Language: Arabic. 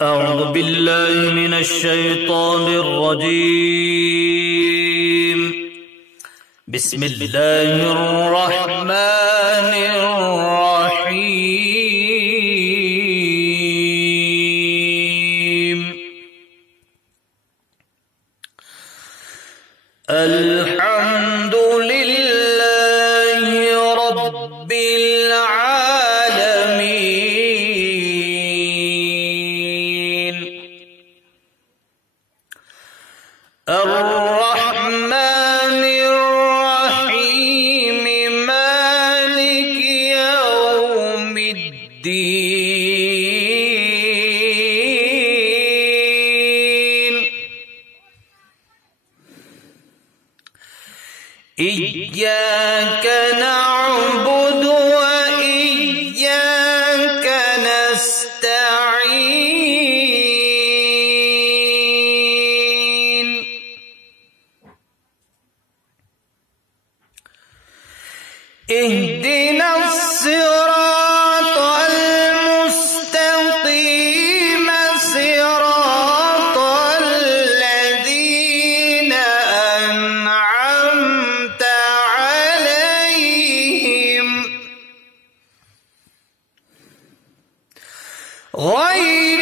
أعوذ بالله من الشيطان الرجيم. بسم الله الرحمن الرحيم. الحمد لله رب العالمين. الرحمن الرحيم مالك يوم الدين. إياك نعبد وإياك نستعين. اهدنا الصراط المستقيم صراط الذين أنعمت عليهم غير